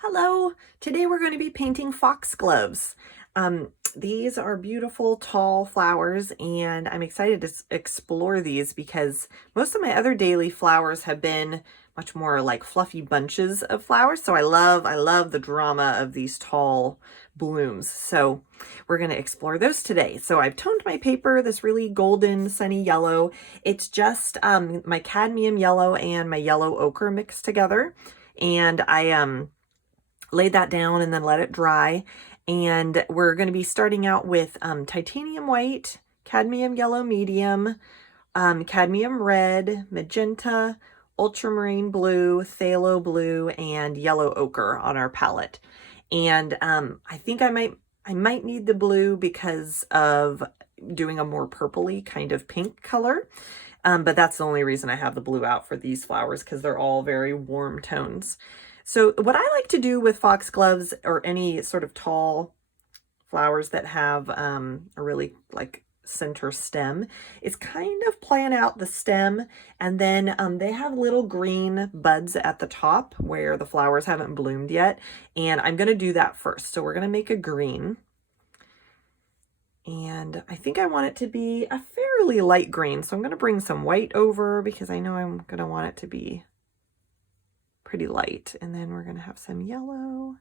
Hello, today we're going to be painting foxgloves. These are beautiful tall flowers and I'm excited to explore these because most of my other daily flowers have been much more like fluffy bunches of flowers. So I love the drama of these tall blooms. So we're going to explore those today. So I've toned my paper this really golden sunny yellow. It's just my cadmium yellow and my yellow ochre mixed together. And I laid that down and then let it dry. And we're going to be starting out with titanium white, cadmium yellow medium, cadmium red, magenta, ultramarine blue, phthalo blue, and yellow ochre on our palette. And I think I might need the blue because of doing a more purpley kind of pink color. But that's the only reason I have the blue out for these flowers, because they're all very warm tones. So what I like to do with foxgloves or any sort of tall flowers that have a really like center stem is kind of plan out the stem, and then they have little green buds at the top where the flowers haven't bloomed yet, and I'm going to do that first. So we're going to make a green. And I think I want it to be a fairly light green. So I'm going to bring some white over because I know I'm going to want it to be pretty light. And then we're going to have some yellow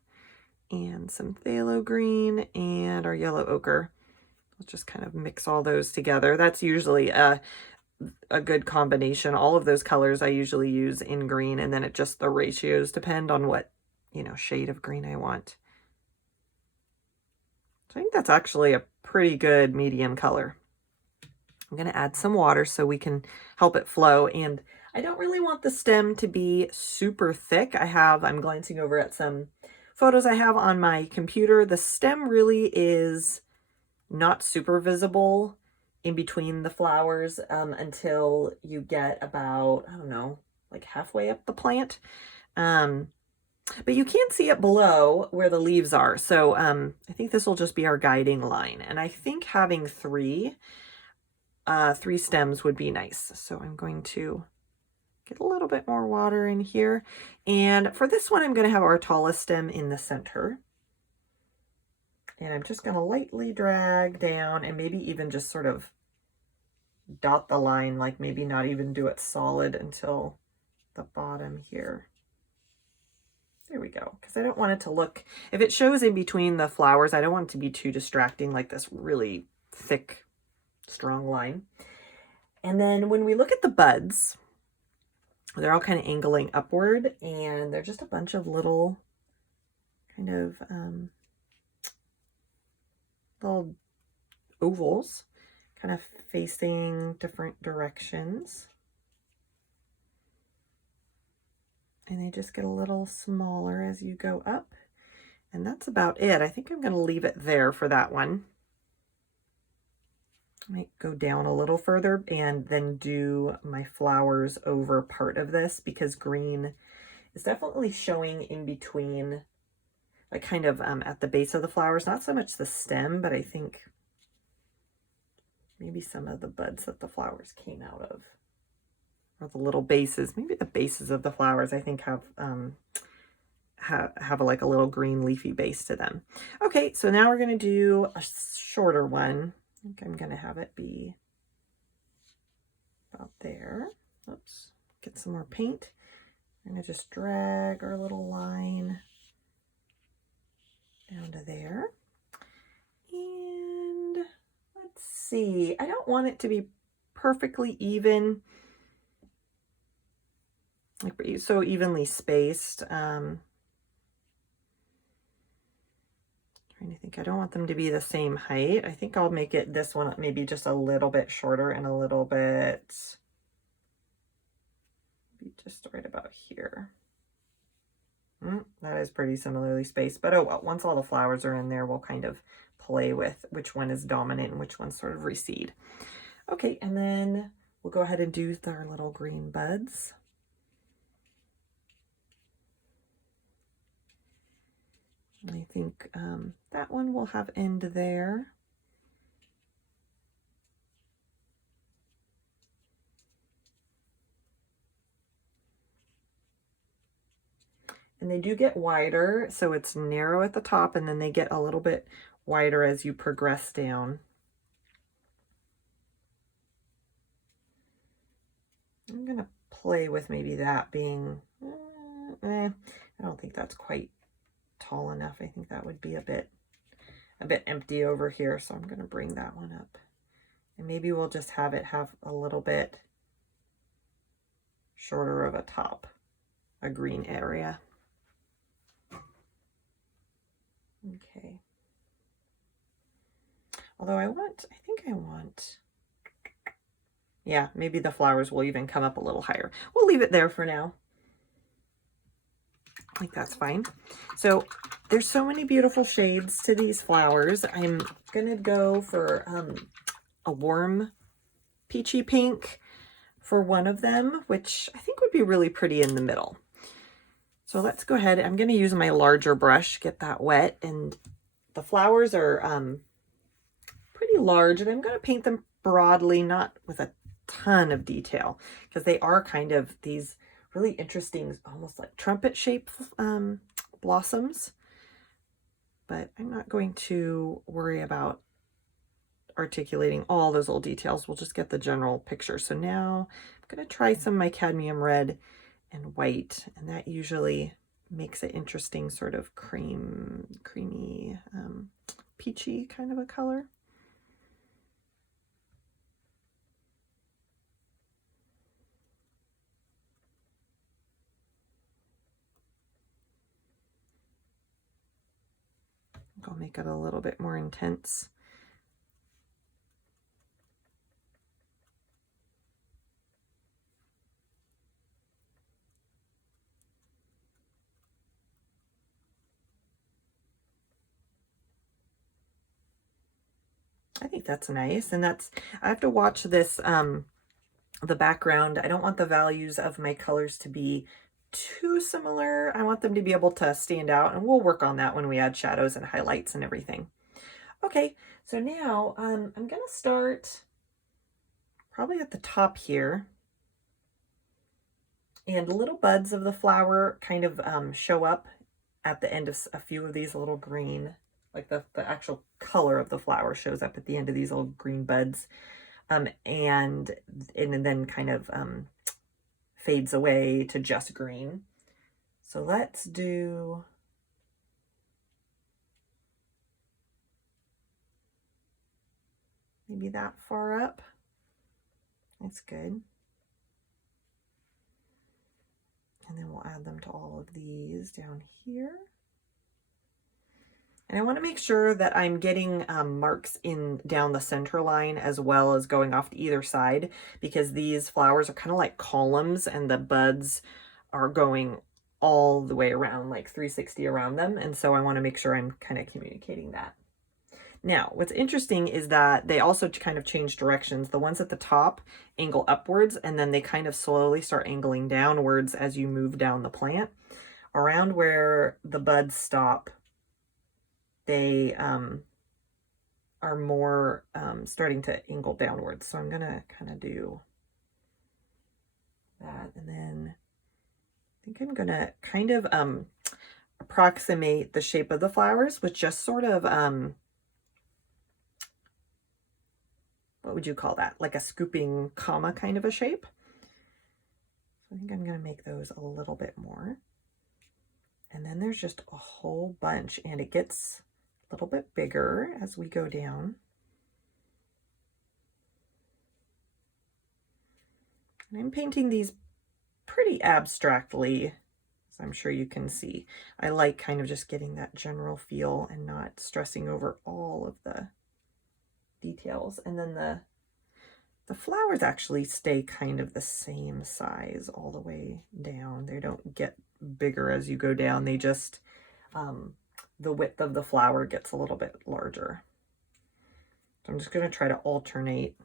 and some phthalo green and our yellow ochre. Let's just kind of mix all those together. That's usually a good combination. All of those colors I usually use in green, and then it just the ratios depend on what, shade of green I want. So I think that's actually a pretty good medium color. I'm going to add some water so we can help it flow. And I don't really want the stem to be super thick. I'm glancing over at some photos I have on my computer. The stem really is not super visible in between the flowers until you get about, I don't know, like halfway up the plant. But you can't see it below where the leaves are. So I think this will just be our guiding line. And I think having three stems would be nice. So I'm going to get a little bit more water in here. And for this one, I'm going to have our tallest stem in the center. And I'm just going to lightly drag down and maybe even just sort of dot the line, like maybe not even do it solid until the bottom here. There we go. Because I don't want it to look, if it shows in between the flowers, I don't want it to be too distracting, like this really thick, strong line. And then when we look at the buds, they're all kind of angling upward, and they're just a bunch of little kind of little ovals kind of facing different directions. And they just get a little smaller as you go up. And that's about it. I think I'm going to leave it there for that one. I might go down a little further and then do my flowers over part of this, because green is definitely showing in between, like kind of at the base of the flowers. Not so much the stem, but I think maybe some of the buds that the flowers came out of. Or the little bases, maybe the bases of the flowers, I think have like a little green leafy base to them. Okay, so now we're going to do a shorter one. I think I'm going to have it be about there. Oops, get some more paint. I'm going to just drag our little line down to there. And let's see, I don't want it to be perfectly even, like so evenly spaced. Trying to think, I don't want them to be the same height. I think I'll make it this one maybe just a little bit shorter and a little bit, maybe just right about here. That is pretty similarly spaced, but oh well, once all the flowers are in there, we'll kind of play with which one is dominant and which ones sort of recede. Okay, and then we'll go ahead and do our little green buds. I think that one will have end there. And they do get wider, so it's narrow at the top, and then they get a little bit wider as you progress down. I'm going to play with maybe that being, I don't think that's quite tall enough. I think that would be a bit empty over here, so I'm going to bring that one up. And maybe we'll just have it have a little bit shorter of a top, a green area. Okay. Although I think I want, yeah, maybe the flowers will even come up a little higher. We'll leave it there for now. I think that's fine. So there's so many beautiful shades to these flowers. I'm gonna go for a warm peachy pink for one of them, which I think would be really pretty in the middle. So let's go ahead. I'm going to use my larger brush, get that wet, and the flowers are pretty large, and I'm going to paint them broadly, not with a ton of detail, because they are kind of these really interesting, almost like trumpet-shaped blossoms. But I'm not going to worry about articulating all those little details. We'll just get the general picture. So now I'm going to try some of my cadmium red and white, and that usually makes it interesting, sort of creamy, peachy kind of a color. I'll make it a little bit more intense. I think that's nice. And that's, I have to watch this, the background. I don't want the values of my colors to be too similar. I want them to be able to stand out, and we'll work on that when we add shadows and highlights and everything. Okay, so now I'm going to start probably at the top here. And little buds of the flower kind of show up at the end of a few of these little green, like the actual color of the flower shows up at the end of these little green buds, and then kind of fades away to just green. So let's do maybe that far up. That's good. And then we'll add them to all of these down here. And I want to make sure that I'm getting marks in down the center line as well as going off to either side, because these flowers are kind of like columns and the buds are going all the way around, like 360 around them. And so I want to make sure I'm kind of communicating that. Now, what's interesting is that they also kind of change directions. The ones at the top angle upwards, and then they kind of slowly start angling downwards as you move down the plant. Around where the buds stop, they are more starting to angle downwards. So I'm going to kind of do that. And then I think I'm going to kind of approximate the shape of the flowers with just sort of, what would you call that? Like a scooping comma kind of a shape. So I think I'm going to make those a little bit more. And then there's just a whole bunch, and it gets a little bit bigger as we go down. And I'm painting these pretty abstractly, as I'm sure you can see. I like kind of just getting that general feel and not stressing over all of the details. And then the flowers actually stay kind of the same size all the way down. They don't get bigger as you go down. They just, the width of the flower gets a little bit larger. So I'm just going to try to alternate.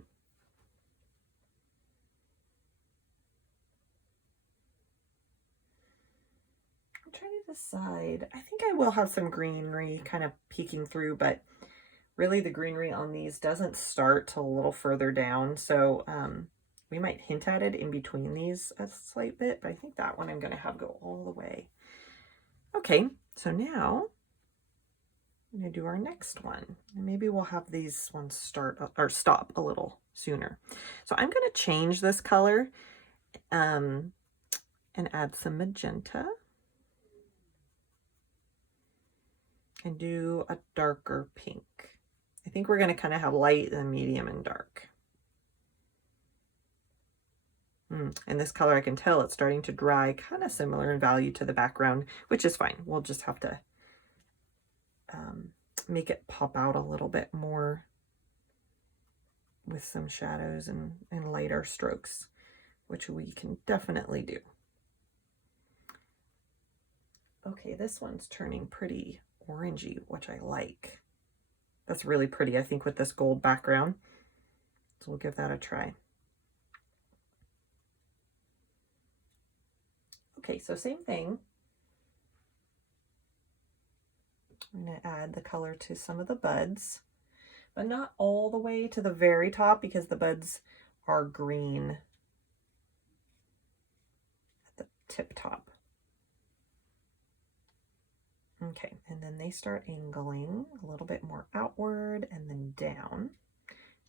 I'm trying to decide. I think I will have some greenery kind of peeking through, but really the greenery on these doesn't start till a little further down. So we might hint at it in between these a slight bit, but I think that one I'm going to have go all the way. Okay, so now I'm going to do our next one. And maybe we'll have these ones start or stop a little sooner. So I'm going to change this color and add some magenta and do a darker pink. I think we're going to kind of have light and medium and dark. And this color, I can tell it's starting to dry, kind of similar in value to the background, which is fine. We'll just have to make it pop out a little bit more with some shadows and lighter strokes, which we can definitely do. Okay, this one's turning pretty orangey, which I like. That's really pretty, I think, with this gold background. So we'll give that a try. Okay, so same thing. I'm going to add the color to some of the buds, but not all the way to the very top because the buds are green at the tip top. Okay, and then they start angling a little bit more outward and then down.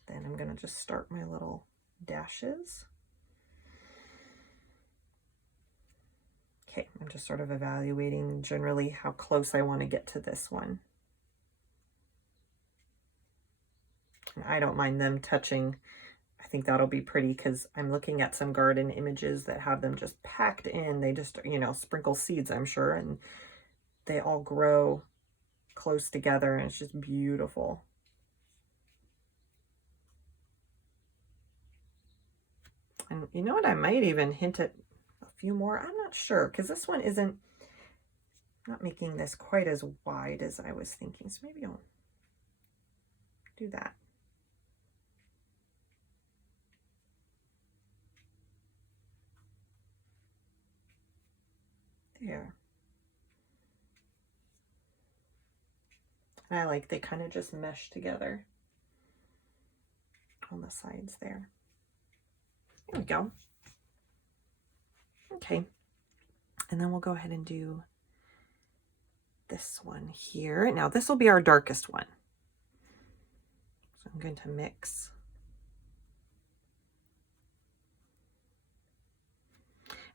Then I'm going to just start my little dashes. Okay, I'm just sort of evaluating generally how close I want to get to this one. And I don't mind them touching. I think that'll be pretty because I'm looking at some garden images that have them just packed in. They just, you know, sprinkle seeds, I'm sure, and they all grow close together and it's just beautiful. And you know what, I might even hint at a few more. I'm not sure because this one isn't, not making this quite as wide as I was thinking. So maybe I'll do that. There. And I like they kind of just mesh together on the sides there. There we go. Okay. And then we'll go ahead and do this one here. Now this will be our darkest one. So I'm going to mix.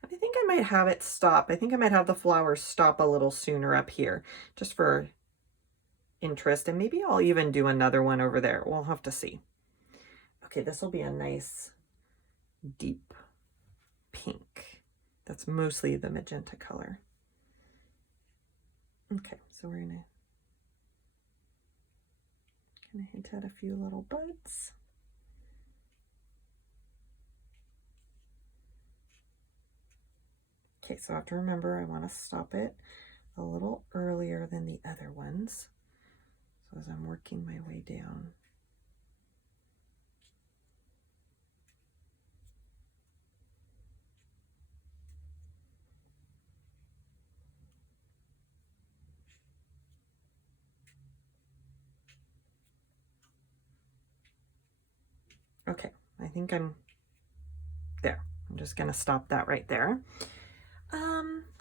I think I might have it stop. I think I might have the flowers stop a little sooner up here just for interest. And maybe I'll even do another one over there. We'll have to see. Okay, this will be a nice deep pink. That's mostly the magenta color. Okay, so we're gonna hint at a few little buds. Okay, so I have to remember I want to stop it a little earlier than the other ones. So as I'm working my way down. Okay, I think I'm there. I'm just gonna stop that right there.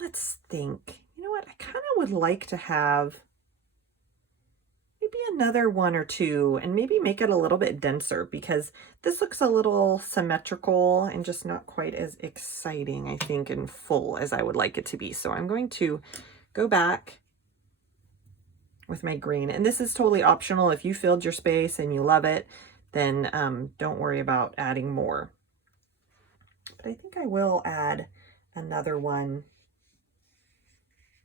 Let's think. You know what? I kind of would like to have maybe another one or two and maybe make it a little bit denser because this looks a little symmetrical and just not quite as exciting, I think, and full as I would like it to be. So I'm going to go back with my green, and this is totally optional. If you filled your space and you love it, then don't worry about adding more. But I think I will add another one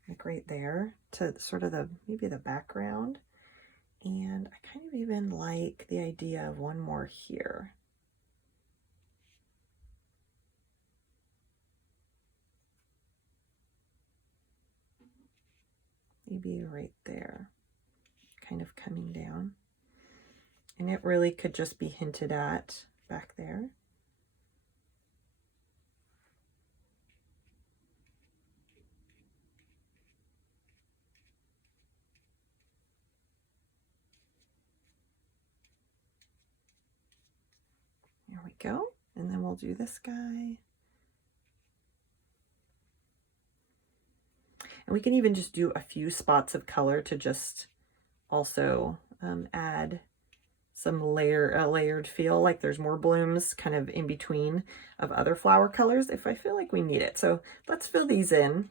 like right there to sort of the maybe the background. And I kind of even like the idea of one more here. Maybe right there, kind of coming down. And it really could just be hinted at back there. There we go. And then we'll do this guy. And we can even just do a few spots of color to just also add some layered feel, like there's more blooms kind of in between of other flower colors if I feel like we need it. So let's fill these in.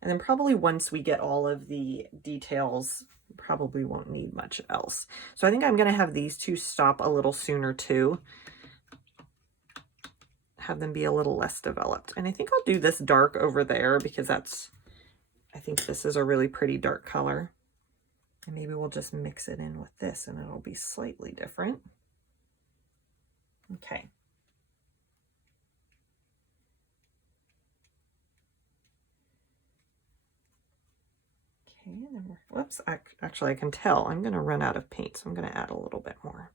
And then probably once we get all of the details, probably won't need much else. So I think I'm going to have these two stop a little sooner too. Have them be a little less developed. And I think I'll do this dark over there because I think this is a really pretty dark color. And maybe we'll just mix it in with this and it'll be slightly different. Okay. Okay, and then whoops, actually I can tell I'm going to run out of paint, so I'm going to add a little bit more.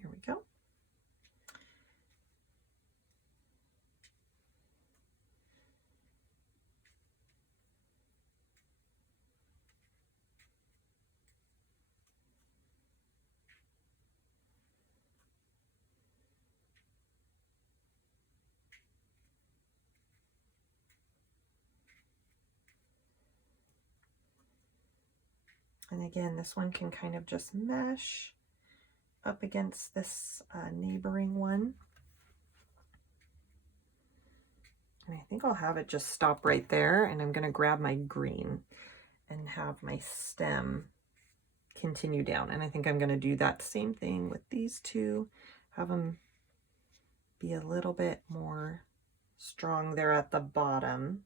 Here we go. And again, this one can kind of just mesh up against this neighboring one. And I think I'll have it just stop right there, and I'm going to grab my green and have my stem continue down. And I think I'm going to do that same thing with these two, have them be a little bit more strong there at the bottom.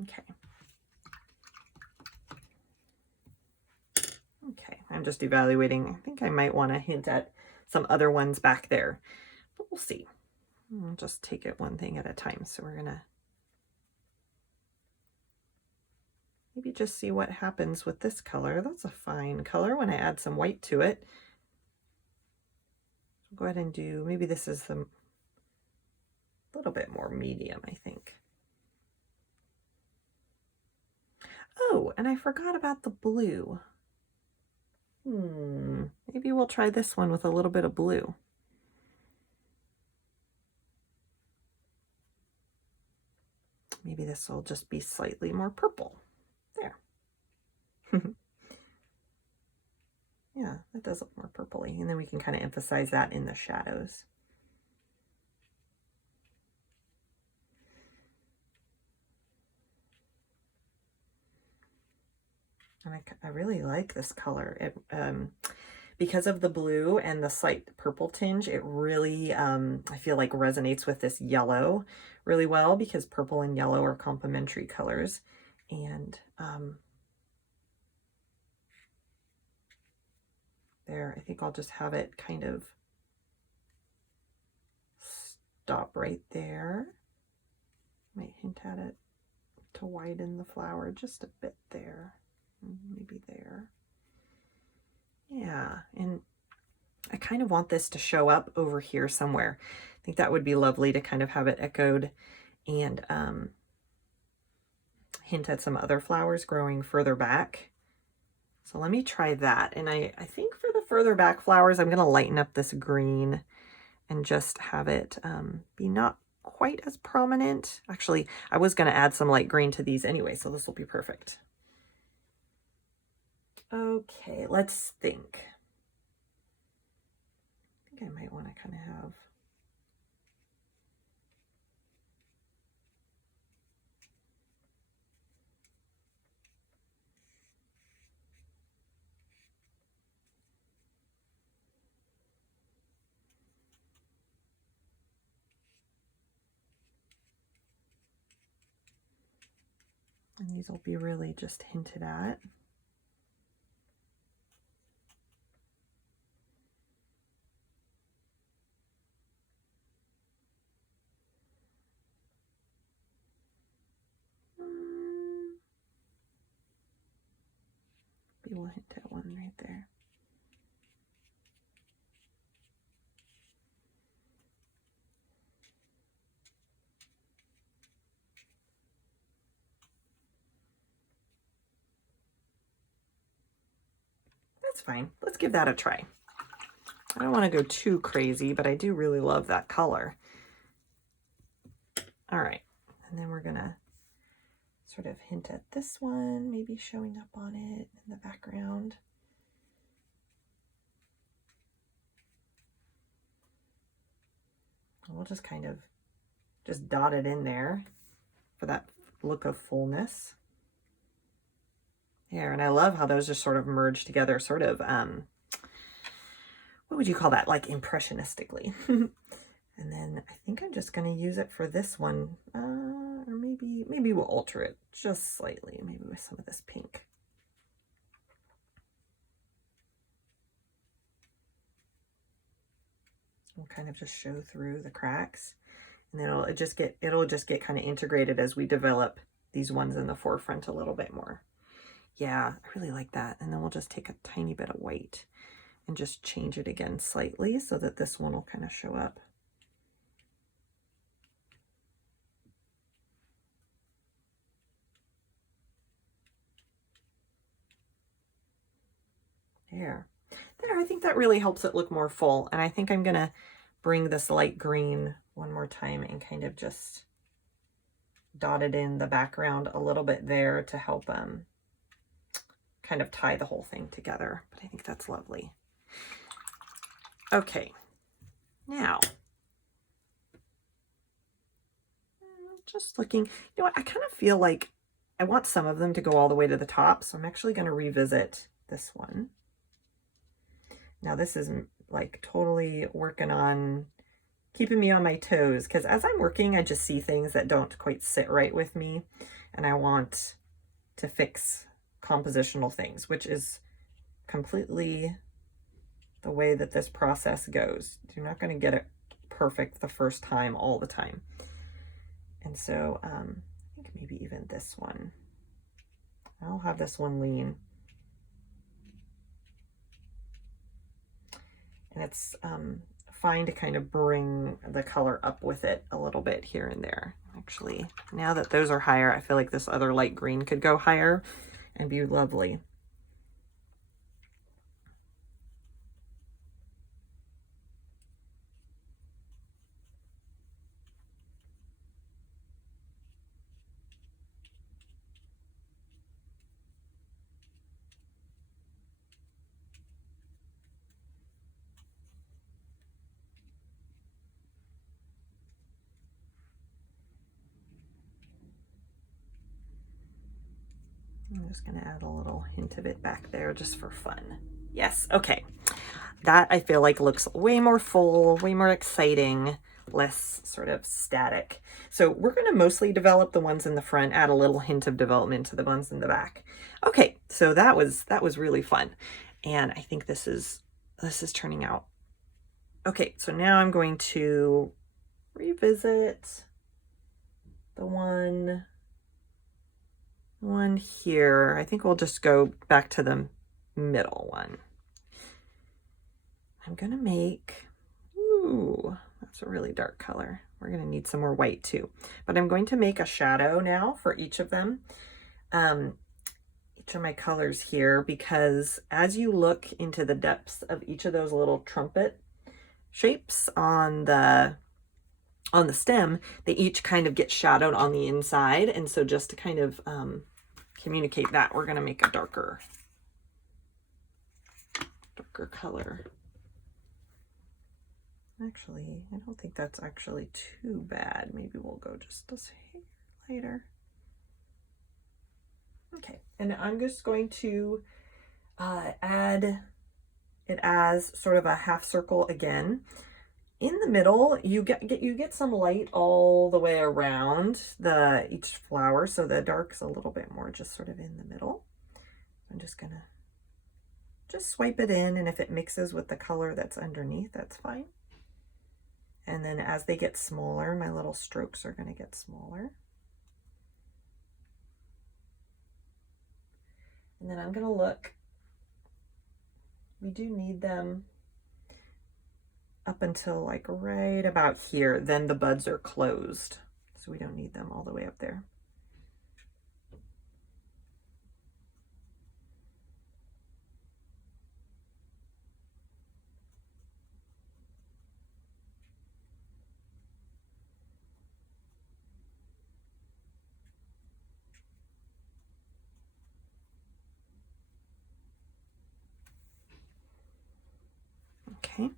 Okay. Okay, I'm just evaluating. I think I might want to hint at some other ones back there, but we'll see. I'll just take it one thing at a time. So we're gonna maybe just see what happens with this color. That's a fine color when I add some white to it. Go ahead and do, maybe this is a little bit more medium, I think. Oh, and I forgot about the blue. Maybe we'll try this one with a little bit of blue. Maybe this will just be slightly more purple. There. Yeah, that does look more purpley. And then we can kind of emphasize that in the shadows. And I really like this color. It because of the blue and the slight purple tinge, it really I feel like resonates with this yellow really well, because purple and yellow are complementary colors. And there, I think I'll just have it kind of stop right there. Might hint at it to widen the flower just a bit there. Maybe there. Yeah, and I kind of want this to show up over here somewhere. I think that would be lovely to kind of have it echoed and hint at some other flowers growing further back. So let me try that. And I think for the further back flowers, I'm going to lighten up this green and just have it be not quite as prominent. Actually, I was going to add some light green to these anyway, so this will be perfect. Okay, let's think. I think I might want to kind of have and these will be really just hinted at. Maybe we'll hint at one right there. That's fine. Let's give that a try. I don't want to go too crazy, but I do really love that color. All right, and then we're gonna sort of hint at this one, maybe showing up on it in the background. We'll just kind of just dot it in there for that look of fullness. There, and I love how those just sort of merge together, sort of, what would you call that? Like impressionistically. And then I think I'm just going to use it for this one, or maybe we'll alter it just slightly, maybe with some of this pink. We'll kind of just show through the cracks, and then it'll just get kind of integrated as we develop these ones in the forefront a little bit more. Yeah, I really like that. And then we'll just take a tiny bit of white and just change it again slightly so that this one will kind of show up. There, I think that really helps it look more full. And I think I'm gonna bring this light green one more time and kind of just dot it in the background a little bit there to help kind of tie the whole thing together. But I think that's lovely. Okay, now just looking, you know what, I kind of feel like I want some of them to go all the way to the top, so I'm actually going to revisit this one. Now this is like totally working on keeping me on my toes, because as I'm working, I just see things that don't quite sit right with me, and I want to fix compositional things, which is completely the way that this process goes. You're not going to get it perfect the first time all the time. And so I think maybe even this one, I'll have this one lean. And it's fine to kind of bring the color up with it a little bit here and there. Actually, now that those are higher, I feel like this other light green could go higher and be lovely. I'm just going to add a little hint of it back there just for fun. Yes, okay. That I feel like looks way more full, way more exciting, less sort of static. So we're going to mostly develop the ones in the front, add a little hint of development to the ones in the back. Okay, so that was really fun. And I think this is turning out. Okay, so now I'm going to revisit the one here. I think we'll just go back to the middle one. I'm gonna make, ooh, that's a really dark color. We're gonna need some more white too. But I'm going to make a shadow now for each of them, each of my colors here, because as you look into the depths of each of those little trumpet shapes on the stem, they each kind of get shadowed on the inside. And so just to kind of communicate that, we're gonna make a darker color. Actually, I don't think that's actually too bad. Maybe we'll go just a shade lighter. Okay, and I'm just going to add it as sort of a half circle again. In the middle, you get some light all the way around each flower, so the dark's a little bit more just sort of in the middle. I'm just gonna just swipe it in, and if it mixes with the color that's underneath, that's fine. And then as they get smaller, my little strokes are going to get smaller. And then I'm going to look, we do need them up until like right about here. Then the buds are closed, so we don't need them all the way up there. Okay,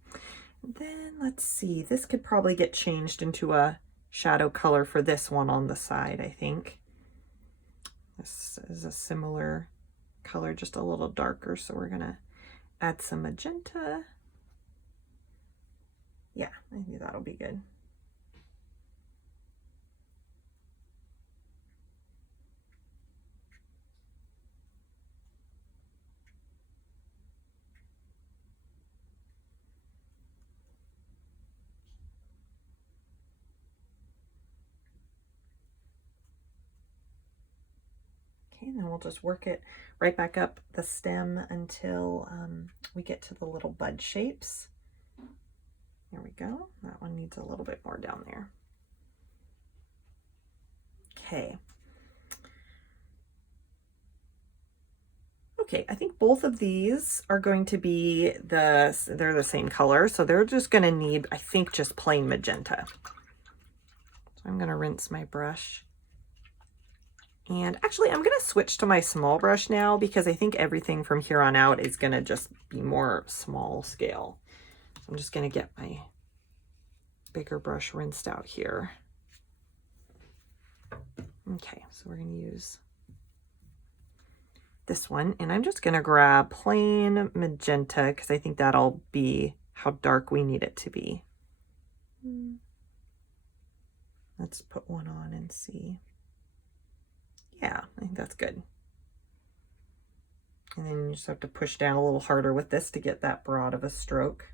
and then let's see, this could probably get changed into a shadow color for this one on the side, I think. This is a similar color, just a little darker, so we're gonna add some magenta. Yeah, I think that'll be good. Okay, and then we'll just work it right back up the stem until we get to the little bud shapes. There we go. That one needs a little bit more down there. Okay. Okay, I think both of these are going to be they're the same color, so they're just going to need, I think, just plain magenta. So I'm going to rinse my brush. And actually, I'm going to switch to my small brush now because I think everything from here on out is going to just be more small scale. So I'm just going to get my bigger brush rinsed out here. Okay, so we're going to use this one, and I'm just going to grab plain magenta because I think that'll be how dark we need it to be. Let's put one on and see. Yeah, I think that's good. And then you just have to push down a little harder with this to get that broad of a stroke.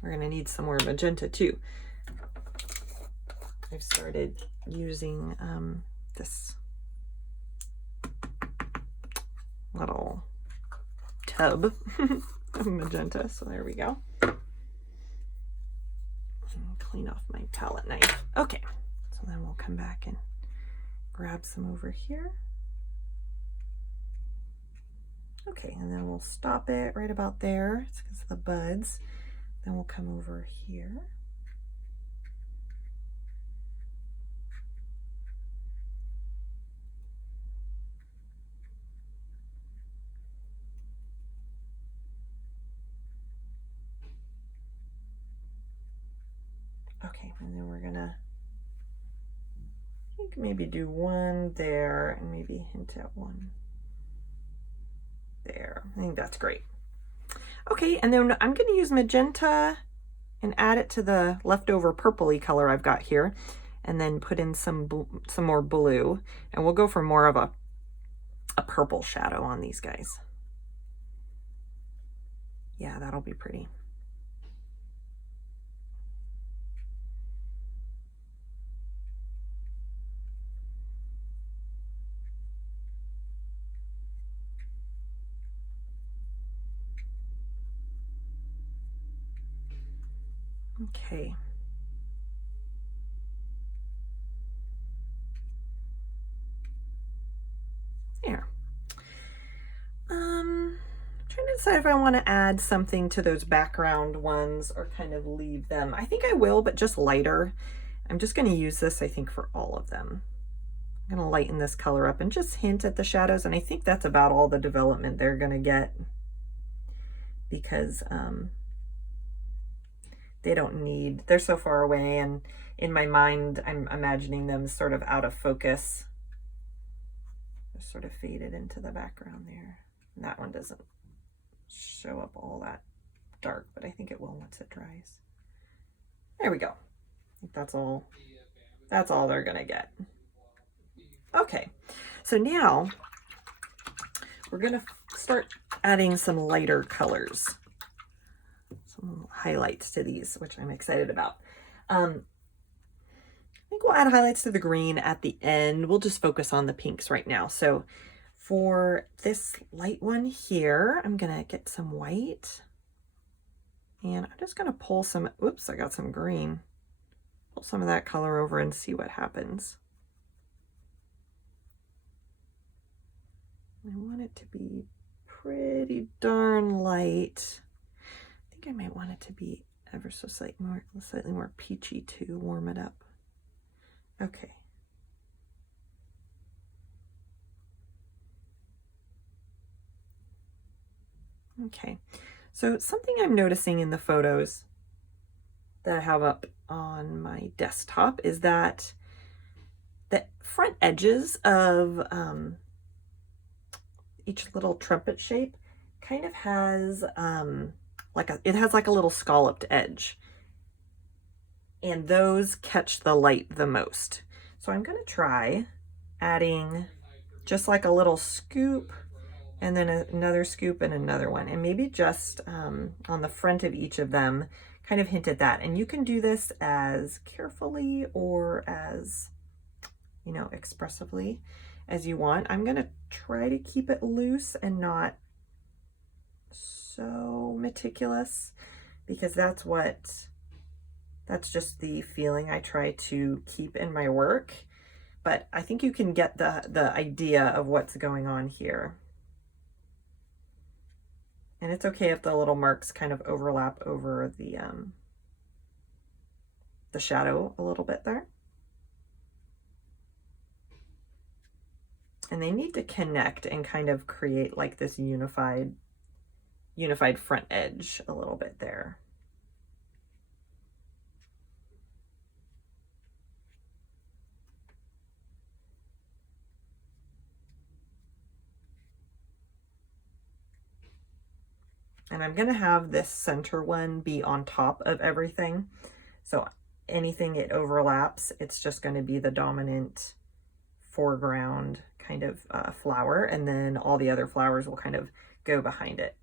We're going to need some more magenta too. I've started using this little tub of magenta, so there we go. And clean off my palette knife. Okay, so then we'll come back and grab some over here. Okay, and then we'll stop it right about there. It's because of the buds. Then we'll come over here. Okay, and then we're gonna, I think maybe do one there and maybe hint at one there. I think that's great. Okay, and then I'm gonna use magenta and add it to the leftover purpley color I've got here, and then put in some more blue, and we'll go for more of a purple shadow on these guys. Yeah, that'll be pretty. Okay. There. I'm trying to decide if I want to add something to those background ones or kind of leave them. I think I will, but just lighter. I'm just going to use this, I think, for all of them. I'm going to lighten this color up and just hint at the shadows, and I think that's about all the development they're going to get, because they don't need, they're so far away, and in my mind I'm imagining them sort of out of focus. They're sort of faded into the background there. And that one doesn't show up all that dark, but I think it will once it dries. There we go. I think that's all they're gonna get. Okay, so now we're gonna start adding some lighter colors, some highlights to these, which I'm excited about. I think we'll add highlights to the green at the end. We'll just focus on the pinks right now. So for this light one here, I'm gonna get some white, and I'm just gonna pull some, oops, I got some green. Pull some of that color over and see what happens. I want it to be pretty darn light. I think I might want it to be ever so slightly more peachy to warm it up. Okay. Okay, so something I'm noticing in the photos that I have up on my desktop is that the front edges of each little trumpet shape kind of has it has like a little scalloped edge, and those catch the light the most. So I'm gonna try adding just like a little scoop and then another scoop and another one, and maybe just on the front of each of them, kind of hint at that. And you can do this as carefully or as, you know, expressively as you want. I'm gonna try to keep it loose and not so meticulous, because that's just the feeling I try to keep in my work. But I think you can get the idea of what's going on here. And it's okay if the little marks kind of overlap over the shadow a little bit there. And they need to connect and kind of create like this unified front edge a little bit there. And I'm gonna have this center one be on top of everything. So anything it overlaps, it's just gonna be the dominant foreground kind of flower, and then all the other flowers will kind of go behind it.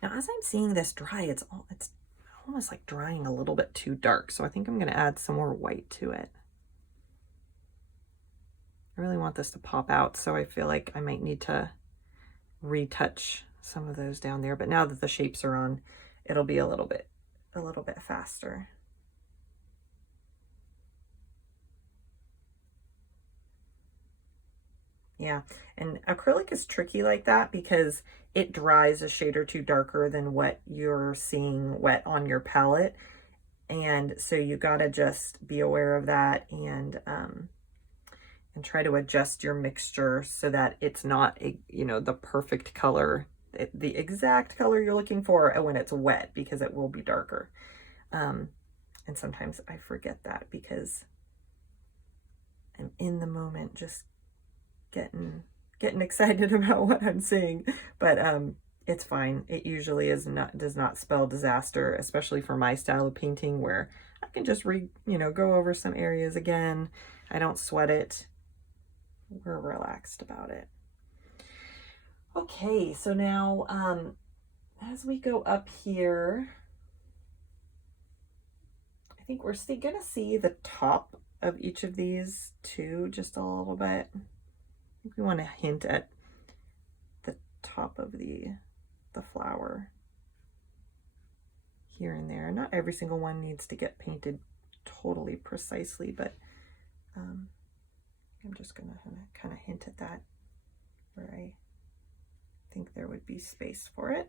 Now, as I'm seeing this dry, it's almost like drying a little bit too dark. So I think I'm going to add some more white to it. I really want this to pop out, so I feel like I might need to retouch some of those down there. But now that the shapes are on, it'll be a little bit faster. Yeah, and acrylic is tricky like that because it dries a shade or two darker than what you're seeing wet on your palette. And so you gotta just be aware of that and try to adjust your mixture so that it's not, you know, the perfect color, the exact color you're looking for when it's wet, because it will be darker. And sometimes I forget that because I'm in the moment, just getting excited about what I'm seeing. But it's fine. It usually does not spell disaster, especially for my style of painting, where I can just go over some areas again. I don't sweat it. We're relaxed about it. Okay, so now as we go up here, I think we're still gonna see the top of each of these too, just a little bit. We want to hint at the top of the flower here and there. Not every single one needs to get painted totally precisely, but I'm just gonna kind of hint at that where I think there would be space for it.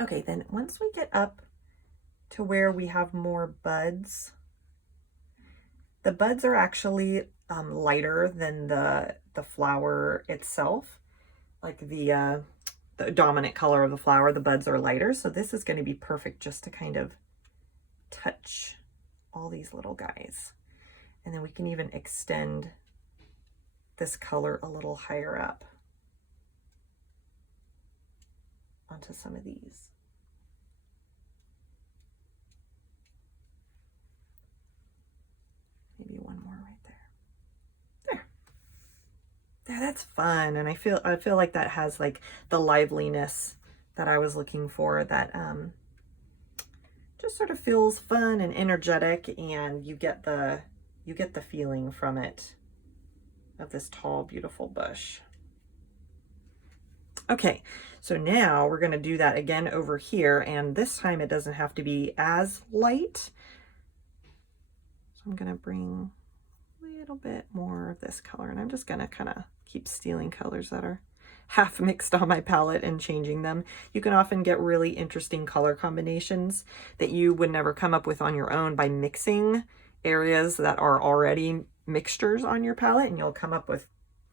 Okay, then once we get up to where we have more buds, the buds are actually lighter than the flower itself. Like the dominant color of the flower, the buds are lighter. So this is going to be perfect just to kind of touch all these little guys. And then we can even extend this color a little higher up onto some of these. Maybe one more right there. There, that's fun. And I feel like that has like the liveliness that I was looking for, that just sort of feels fun and energetic, and you get the feeling from it of this tall, beautiful bush. Okay, so now we're going to do that again over here, and this time it doesn't have to be as light. So I'm going to bring a little bit more of this color, and I'm just going to kind of keep stealing colors that are half mixed on my palette and changing them. You can often get really interesting color combinations that you would never come up with on your own by mixing areas that are already mixtures on your palette, and you'll come up with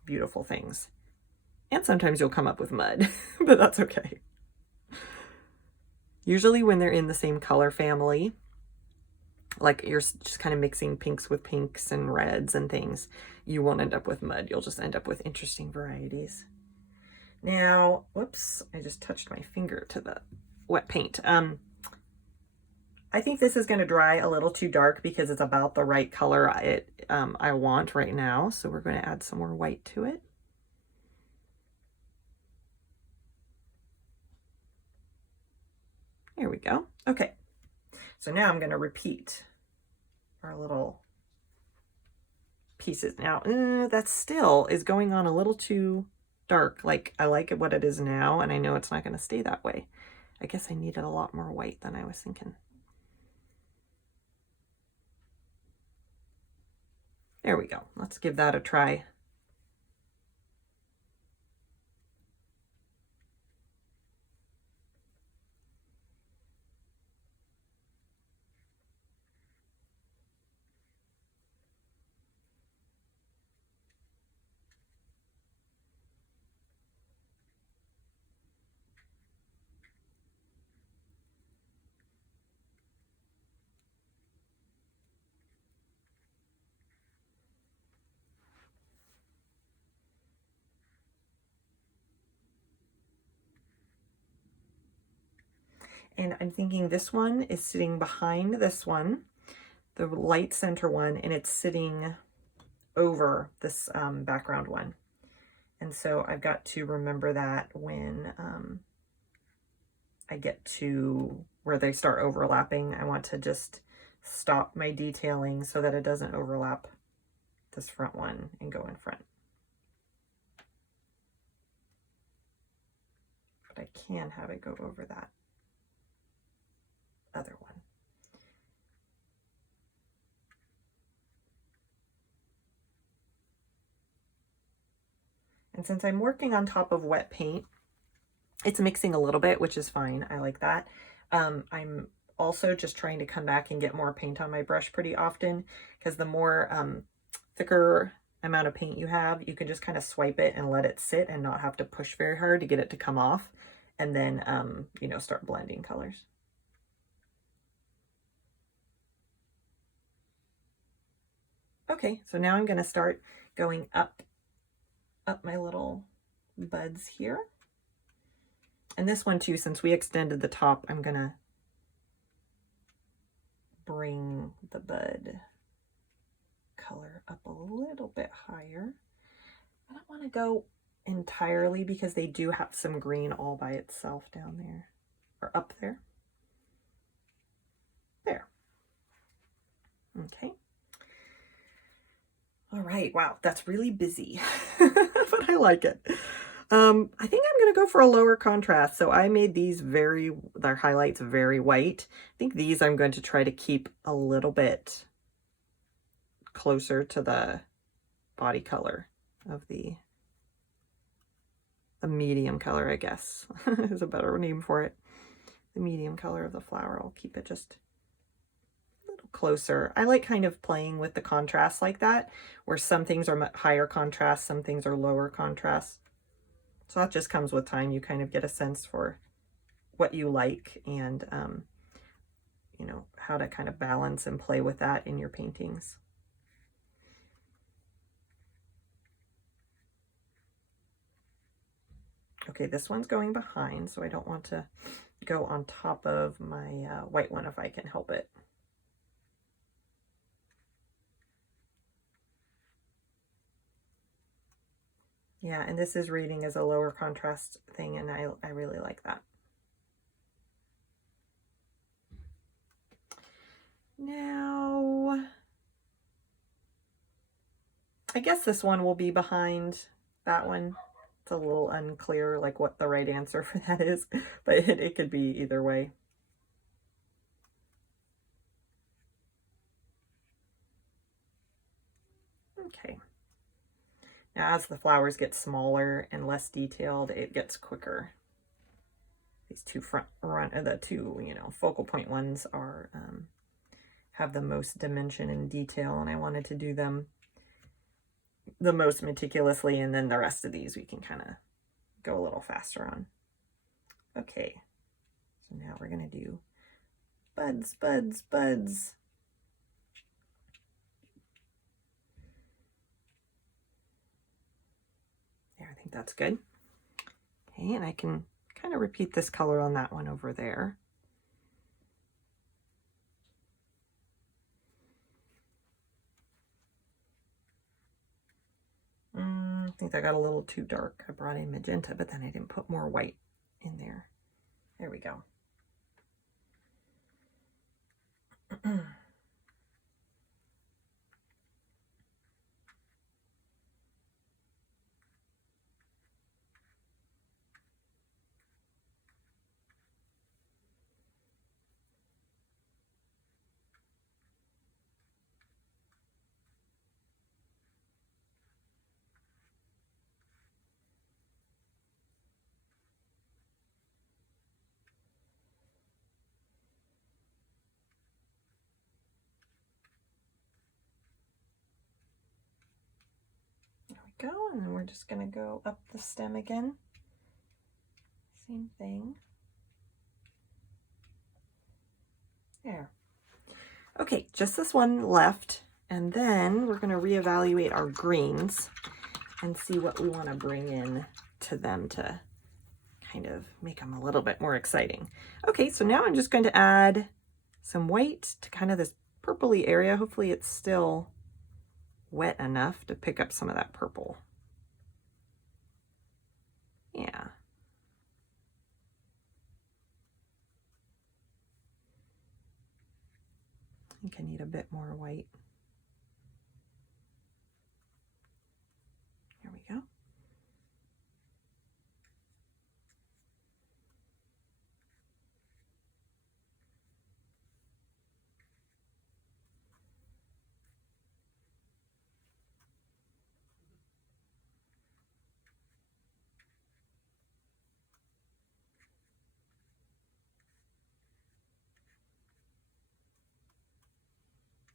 beautiful things. And sometimes you'll come up with mud, but that's okay. Usually when they're in the same color family, like you're just kind of mixing pinks with pinks and reds and things, you won't end up with mud. You'll just end up with interesting varieties. Now, whoops, I just touched my finger to the wet paint. I think this is going to dry a little too dark because it's about the right color I want right now. So we're going to add some more white to it. There we go. Okay, so now I'm going to repeat our little pieces. Now, that still is going on a little too dark. Like, I like it what it is now, and I know it's not going to stay that way. I guess I needed a lot more white than I was thinking. There we go. Let's give that a try. And I'm thinking this one is sitting behind this one, the light center one, and it's sitting over this background one. And so I've got to remember that when I get to where they start overlapping, I want to just stop my detailing so that it doesn't overlap this front one and go in front. But I can have it go over that other one. And since I'm working on top of wet paint, it's mixing a little bit, which is fine. I like that. I'm also just trying to come back and get more paint on my brush pretty often, because the more thicker amount of paint you have, you can just kind of swipe it and let it sit and not have to push very hard to get it to come off, and then, you know, start blending colors. Okay, so now I'm going to start going up my little buds here. And this one too, since we extended the top, I'm going to bring the bud color up a little bit higher. I don't want to go entirely because they do have some green all by itself down there, or up there. There. Okay. All right, wow, that's really busy, but I like it. I think I'm gonna go for a lower contrast. So I made these their highlights very white. I think these I'm going to try to keep a little bit closer to the body color of the medium color, I guess, is a better name for it. The medium color of the flower. I'll keep it just closer. I like kind of playing with the contrast like that, where some things are higher contrast, some things are lower contrast. So that just comes with time. You kind of get a sense for what you like and, you know, how to kind of balance and play with that in your paintings. Okay, this one's going behind, so I don't want to go on top of my white one if I can help it. Yeah, and this is reading as a lower contrast thing, and I really like that. Now, I guess this one will be behind that one. It's a little unclear like what the right answer for that is, but it could be either way. Okay. Now as the flowers get smaller and less detailed, it gets quicker. These two the two, you know, focal point ones are have the most dimension and detail, and I wanted to do them the most meticulously, and then the rest of these we can kind of go a little faster on. Okay, so now we're gonna do buds, buds, buds. There, I think that's good. Okay, and I can kind of repeat this color on that one over there. I think that got a little too dark. I brought in magenta, but then I didn't put more white in there. There we go. Go, and then we're just going to go up the stem again. Same thing. There. Okay, just this one left, and then we're going to reevaluate our greens and see what we want to bring in to them to kind of make them a little bit more exciting. Okay, so now I'm just going to add some white to kind of this purpley area. Hopefully it's still wet enough to pick up some of that purple. Yeah. I think I need a bit more white. There we go.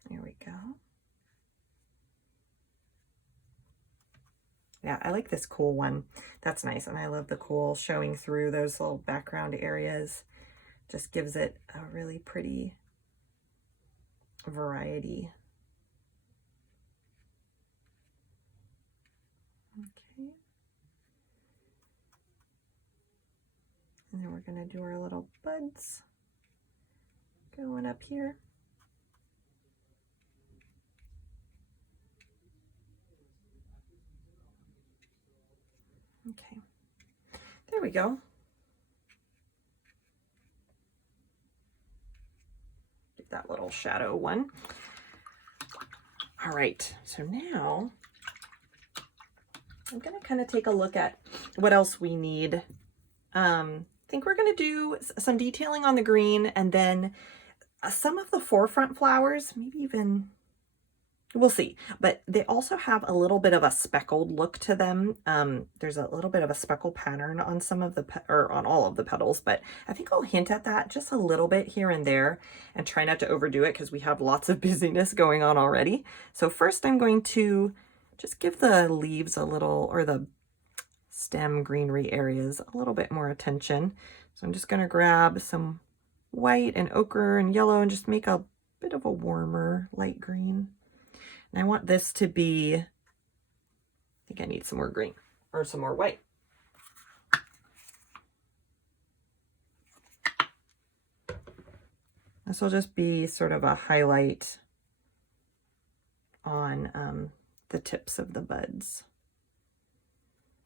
There we go. Yeah, I like this cool one. That's nice. And I love the cool showing through those little background areas. Just gives it a really pretty variety. Okay. And then we're going to do our little buds going up here. Okay, there we go. Get that little shadow one. All right, so now I'm gonna kind of take a look at what else we need. I think we're gonna do some detailing on the green, and then some of the forefront flowers, maybe even, we'll see, but they also have a little bit of a speckled look to them. There's a little bit of a speckle pattern on some of the, or on all of the petals, but I think I'll hint at that just a little bit here and there and try not to overdo it because we have lots of busyness going on already. So first I'm going to just give the leaves a little, or the stem greenery areas a little bit more attention. So I'm just going to grab some white and ochre and yellow and just make a bit of a warmer light green. And I want this to be, I think I need some more green or some more white. This will just be sort of a highlight on the tips of the buds.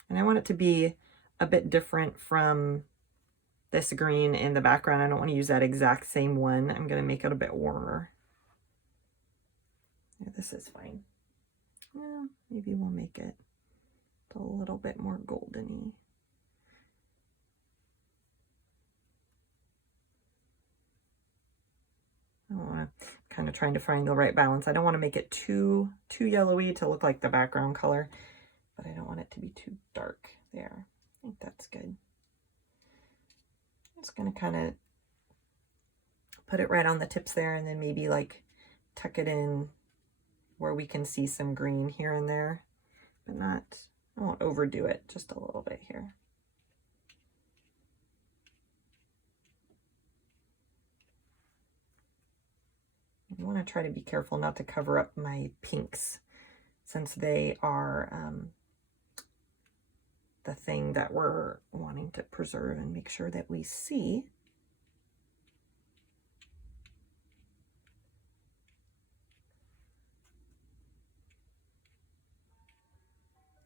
And I want it to be a bit different from this green in the background. I don't want to use that exact same one. I'm going to make it a bit warmer. Yeah, this is fine. Yeah, maybe we'll make it a little bit more goldeny. I want to kind of trying to find the right balance. I don't want to make it too yellowy to look like the background color, but I don't want it to be too dark there. I think that's good. I'm just going to kind of put it right on the tips there, and then maybe like tuck it in where we can see some green here and there, but not, I won't overdo it, just a little bit here. I want to try to be careful not to cover up my pinks, since they are the thing that we're wanting to preserve and make sure that we see.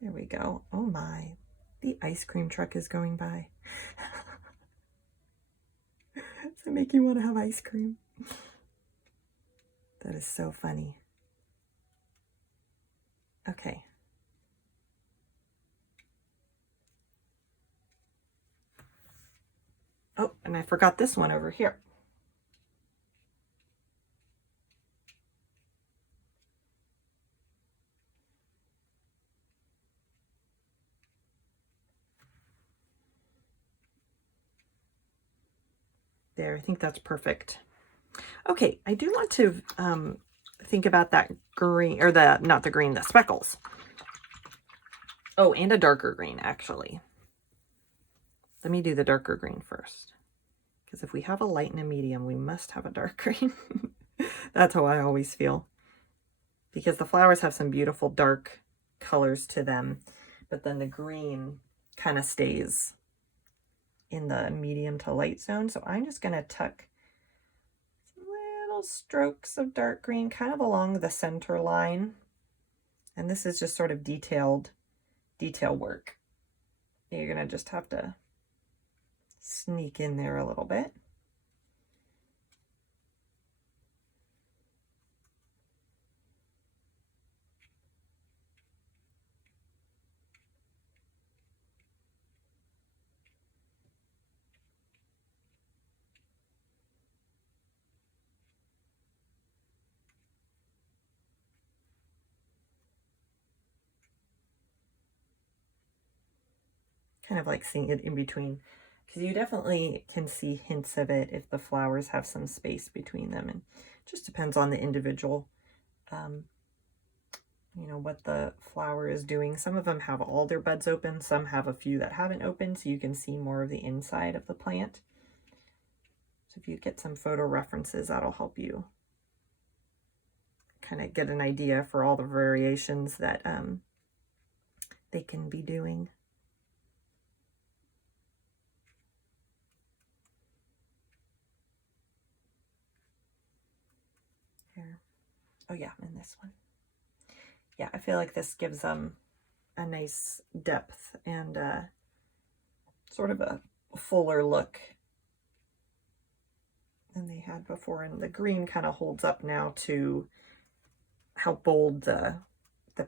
There we go. Oh my, the ice cream truck is going by. Does it make you want to have ice cream? That is so funny. Okay. Oh, and I forgot this one over here. There, I think that's perfect. Okay, I do want to think about that green, or not the green, the speckles. Oh, and a darker green, actually. Let me do the darker green first. Because if we have a light and a medium, we must have a dark green. That's how I always feel. Because the flowers have some beautiful dark colors to them, but then the green kind of stays in the medium to light zone. So I'm just going to tuck little strokes of dark green kind of along the center line. And this is just sort of detail work. You're going to just have to sneak in there a little bit. Kind of like seeing it in between, because you definitely can see hints of it if the flowers have some space between them, and it just depends on the individual, you know, what the flower is doing. Some of them have all their buds open, some have a few that haven't opened, so you can see more of the inside of the plant. So if you get some photo references, that'll help you kind of get an idea for all the variations that they can be doing. Here. Oh yeah, and this one. Yeah, I feel like this gives them a nice depth and sort of a fuller look than they had before. And the green kind of holds up now to how bold the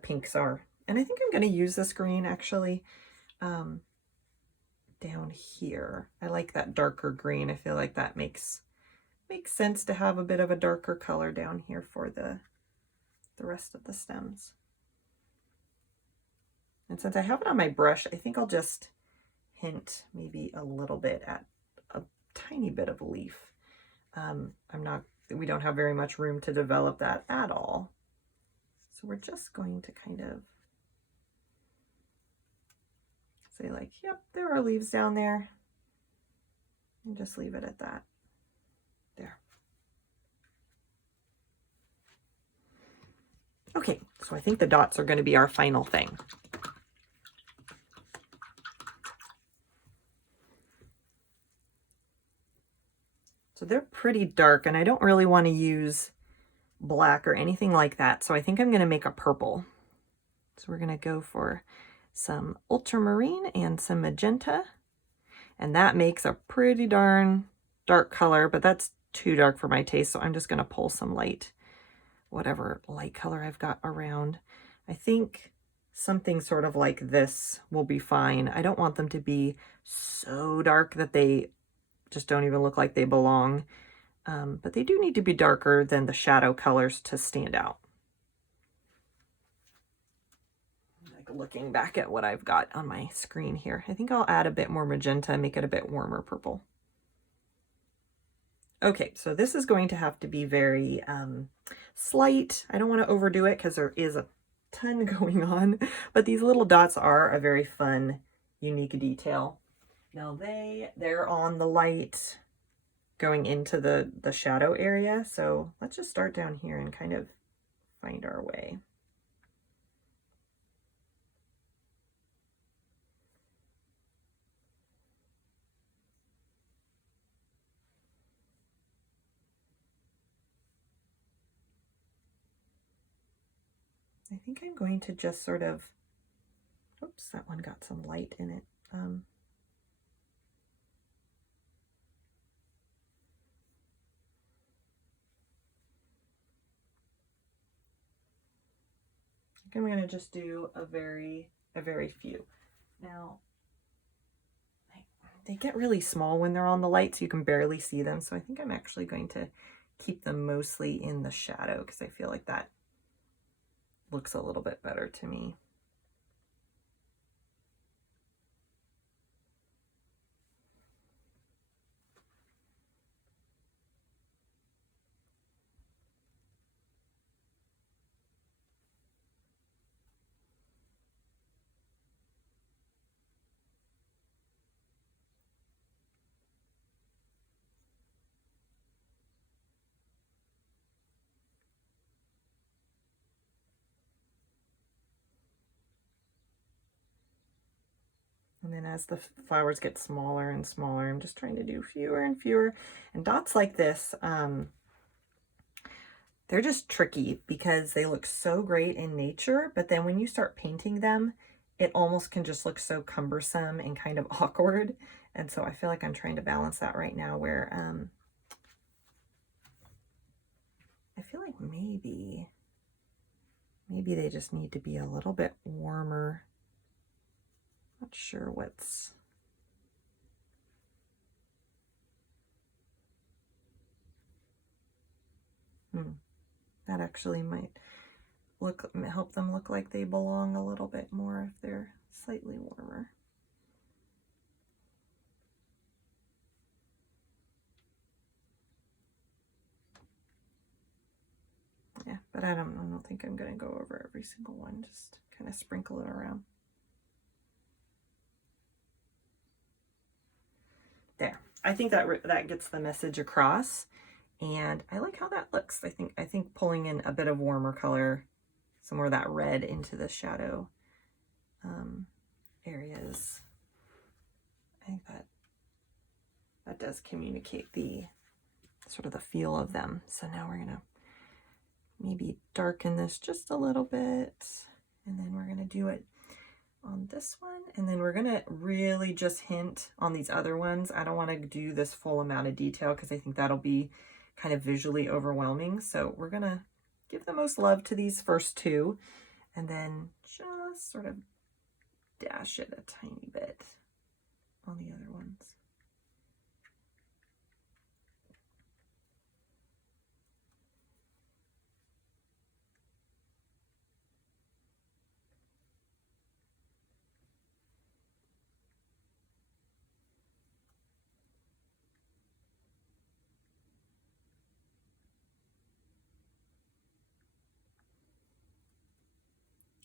pinks are. And I think I'm going to use this green actually down here. I like that darker green. I feel like that makes sense to have a bit of a darker color down here for the rest of the stems. And since I have it on my brush, I think I'll just hint maybe a little bit at a tiny bit of leaf. We don't have very much room to develop that at all. So we're just going to kind of say like, yep, there are leaves down there, and just leave it at that. There. Okay, so I think the dots are going to be our final thing. So they're pretty dark, and I don't really want to use black or anything like that. So I think I'm going to make a purple. So we're going to go for some ultramarine and some magenta. And that makes a pretty darn dark color, but that's too dark for my taste. So I'm just going to pull some light, whatever light color I've got around. I think something sort of like this will be fine. I don't want them to be so dark that they just don't even look like they belong. But they do need to be darker than the shadow colors to stand out. Like looking back at what I've got on my screen here, I think I'll add a bit more magenta and make it a bit warmer purple. Okay, so this is going to have to be very slight. I don't want to overdo it because there is a ton going on, but these little dots are a very fun, unique detail. Now they're on the light going into the shadow area, so let's just start down here and kind of find our way. I think I'm going to just sort of, oops, that one got some light in it. I think I'm going to just do a very few. Now, they get really small when they're on the light, so you can barely see them. So I think I'm actually going to keep them mostly in the shadow because I feel like that looks a little bit better to me. And then as the flowers get smaller and smaller, I'm just trying to do fewer and fewer. And dots like this, they're just tricky because they look so great in nature, but then when you start painting them, it almost can just look so cumbersome and kind of awkward. And so I feel like I'm trying to balance that right now where I feel like maybe they just need to be a little bit warmer. Not sure what's... That actually might help them look like they belong a little bit more if they're slightly warmer. Yeah, but I don't think I'm going to go over every single one. Just kind of sprinkle it around. There. I think that gets the message across, and I like how that looks. I think pulling in a bit of warmer color, some more of that red into the shadow areas, I think that does communicate the sort of the feel of them. So now we're gonna maybe darken this just a little bit, and then we're gonna do it on this one, and then we're gonna really just hint on these other ones. I don't want to do this full amount of detail because I think that'll be kind of visually overwhelming. So we're gonna give the most love to these first two, and then just sort of dash it a tiny bit on the other ones.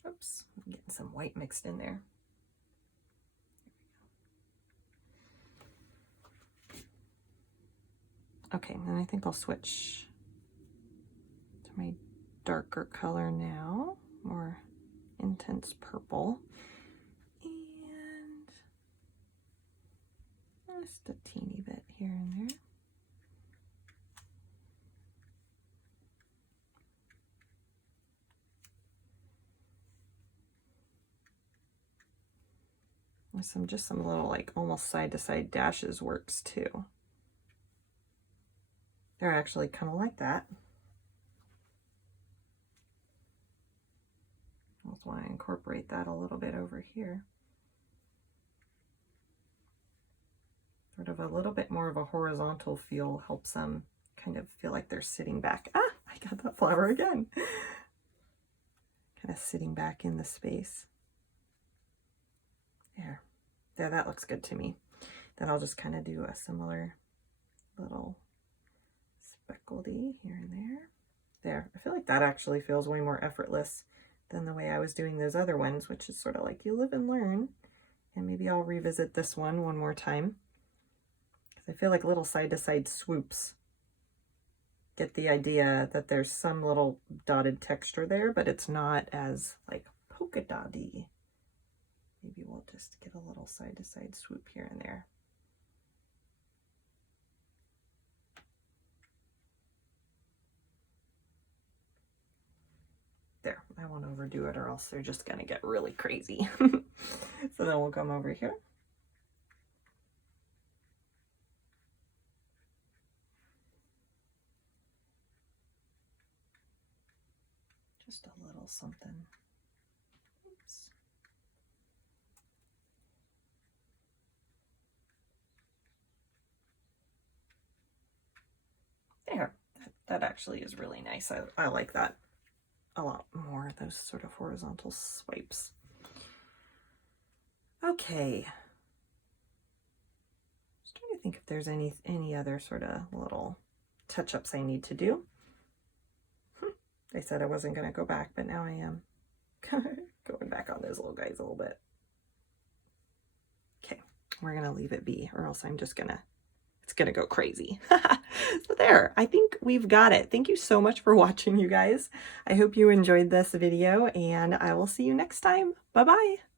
Oops, I'm getting some white mixed in there. Okay, and I think I'll switch to my darker color now, more intense purple. And just a teeny bit here and there. Just some little like almost side to side dashes works too. They're actually kind of like that. Almost want to incorporate that a little bit over here. Sort of a little bit more of a horizontal feel helps them kind of feel like they're sitting back. Ah, I got that flower again. Kind of sitting back in the space. There, that looks good to me. Then I'll just kind of do a similar little speckledy here and there. There, I feel like that actually feels way more effortless than the way I was doing those other ones, which is sort of like you live and learn. And maybe I'll revisit this one more time, because I feel like little side-to-side swoops get the idea that there's some little dotted texture there, but it's not as like polka dotty. Maybe we'll just get a little side-to-side swoop here and there. There, I won't overdo it or else they're just gonna get really crazy. So then we'll come over here. Just a little something. Oops. There, that actually is really nice. I like that a lot more, those sort of horizontal swipes. Okay. Just trying to think if there's any other sort of little touch-ups I need to do. I said I wasn't going to go back, but now I am going back on those little guys a little bit. Okay, we're going to leave it be, or else I'm just going to, it's going to go crazy. So there, I think we've got it. Thank you so much for watching, you guys. I hope you enjoyed this video, and I will see you next time. Bye-bye.